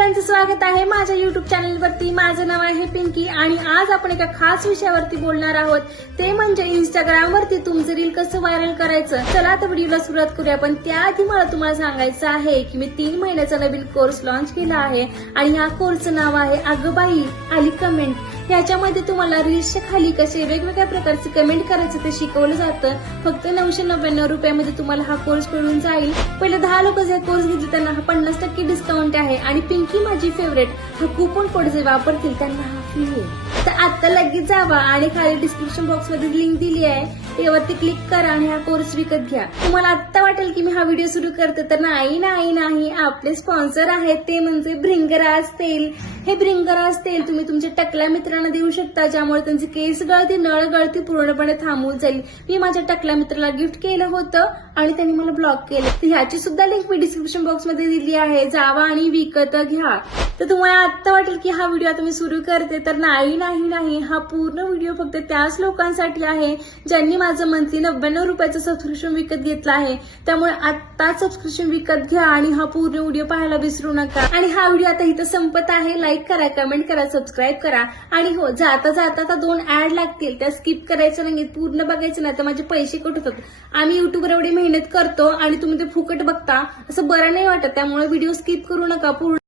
सगळ्यांचं स्वागत आहे माझ्या युट्यूब चॅनलवरती। माझं नाव आहे पिंकी आणि आज आपण एका खास विषयावरती बोलणार आहोत, ते म्हणजे इंस्टाग्रामवरती तुमचं रील कसं व्हायरल करायचं। चला तर व्हिडिओला सुरुवात करूया। पण त्याआधी मला तुम्हाला सांगायचं आहे की मी 3 महिन्याचा नवीन कोर्स लॉन्च केला आहे आणि या कोर्सचं नाव आहे अगं बाई आली कमेंट। याच्यामध्ये तुम्हाला रील्सच्या खाली कसे वेगवेगळ्या प्रकारचे कमेंट करायचं ते शिकवलं जातं। फक्त 999 रुपयामध्ये तुम्हाला हा कोर्स मिळून जाईल। पहिले 10 लोक जे कोर्स घेतले त्यांना 50% डिस्काउंट आहे आणि पिंकी माझी फेवरेट हा कूपन कोड जे वापरतील त्यांना हा फ्री आहे। तर आता लगेच जावा आणि खाली डिस्क्रिप्शन बॉक्स मध्ये लिंक दिली आहे त्यावरती क्लिक करा आणि हा कोर्स विकत घ्या। तुम्हाला आता वाटेल की मी हा व्हिडिओ सुरू करते, तर नाही आपले स्पॉन्सर आहेत ते म्हणजे भृंगराज तेल। हे भृंगराज तेल तुम्ही तुमच्या टकल्या मित्रांना देऊ शकता, ज्यामुळे त्यांचे केस गळती नळ गळती पूर्णपणे थांबून जाईल। मी माझ्या टकल्या मित्राला गिफ्ट केलं होतं आणि त्यांनी मला ब्लॉक केलं, तर ह्याची सुद्धा लिंक मी डिस्क्रिप्शन बॉक्स मध्ये दिली आहे, जावा आणि विकत घ्या। तर तुम्हाला आता वाटेल की हा व्हिडिओ आता मी सुरू करते, तर नाही हा पूर्ण व्हिडिओ फक्त त्याच लोकांसाठी आहे ज्यांनी माझं मंथली 99 रुपयाचं सबस्क्रिप्शन विकत घेतलं आहे। त्यामुळे आता सबस्क्रिप्शन विकत घ्या आणि हा पूर्ण व्हिडिओ पाहायला विसरू नका। आणि हा व्हिडिओ आता इथं संपत आहे। लाईक करा, कमेंट करा, सबस्क्राईब करा आणि हो जाता जाता 2 ऍड लागतील त्या स्किप करायचं नाही, पूर्ण बघायचं नाही तर माझे पैसे कट होतात। आम्ही युट्यूबवर एवढी मेहनत करतो आणि तुम्ही ते फुकट बघता असं बरं नाही वाटत, त्यामुळे व्हिडिओ स्किप करू नका।